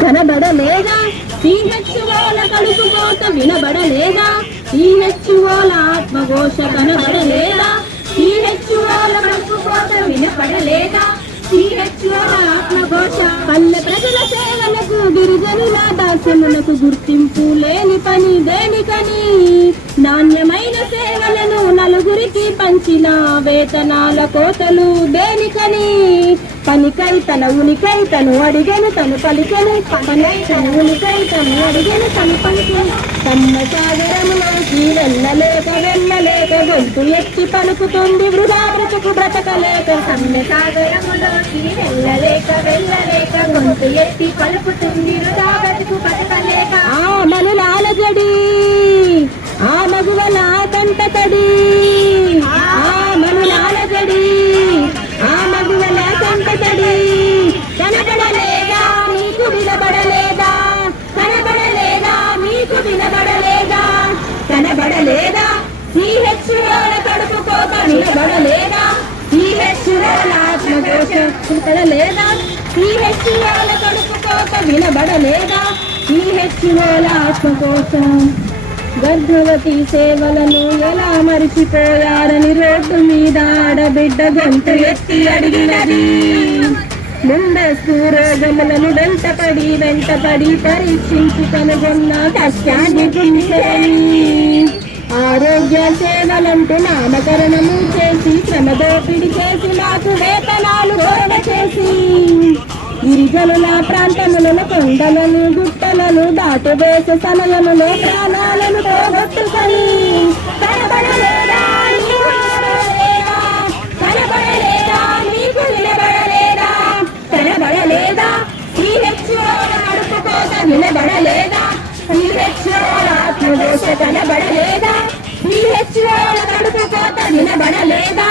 కనబడలేదా సిహెచ్ఓల కలుపుకోత వినబడలేదా సిహెచ్ఓల ఆత్మఘోష కనబడలేదా సిహెచ్ఓల కలుపుకోత వినపడలేదా సిహెచ్ఓల ఆత్మఘోష పల్లె ప్రజల సేవలకు గిరిజనుల దాస్యములకు గుర్తింపు లేని పని దేనికని నాణ్యమైన సేవలను నలుగురికి పంచిన వేతనాల కోతలు దేనికని పనికై తన ఉనికై తను అడిగను తను పలికెను పనై తన ఉనికై తను అడిగను తను పలికెను కన్న సాగరములోకి వెళ్ళలేక గొంతు ఎత్తి పలుకుతుంది వృధా బ్రతుకు బ్రతకలేక కన్న సాగరములోకి వెళ్ళలేక గొంతు ఎత్తి పలుకుతుంది వృధా బ్రతుకు బ్రతకలేక ఆ మనులాల జడి ఆ మగువల కంటతడి ఆ మనులాల జడి ఆ మగువల కంటతడి కనబడలేదా మీకు వినబడలేదా కనబడలేదా మీకు వినబడలేదా కనబడలేదా సిహెచ్ఓల కడుపు కోత వినబడలేదా సిహెచ్ఓల ఆత్మఘోష వినబడలేదా సిహెచ్ఓల కడుపు కోత వినబడలేదా సిహెచ్ఓల ఆత్మఘోష గర్భవతి సేవలను ఎలా మరిచిపోయారని రోడ్డు మీద ఆడబిడ్డ గొంతు ఎత్తి అడిగినది ముందస్తు రోగములను వెంటపడి పరీక్షించి కనుగొన్న కష్టాన్ని ఆరోగ్య సేవలంటూ నామకరణము చేసి శ్రమదోపిడి చేసి నాకు వేతనాలు కోరడ చేసి గిరిజనుల ప్రాంతములను కొండలను గుట్టలను దాటవేసే సమయములో ప్రాణాలను పోగొట్టుకొని కనబడలేదా కనబడలేదా మీకు నిలబడలేదా కనబడలేదా సిహెచ్ఓల కడుపు కోత వినబడలేదా సిహెచ్ఓల ఆత్మఘోష కనబడలేదా సిహెచ్ఓల కడుపు కోత వినబడలేదా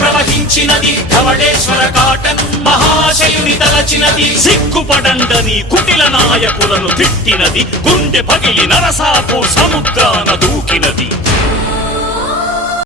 ప్రవహించినది ధవళేశ్వర కాటన్ మహాశయుని తలచినది సిగ్గుపడండని కుటిల నాయకులను తిట్టినది గుండె పగిలి నరసాపు సముద్రాన దూకినది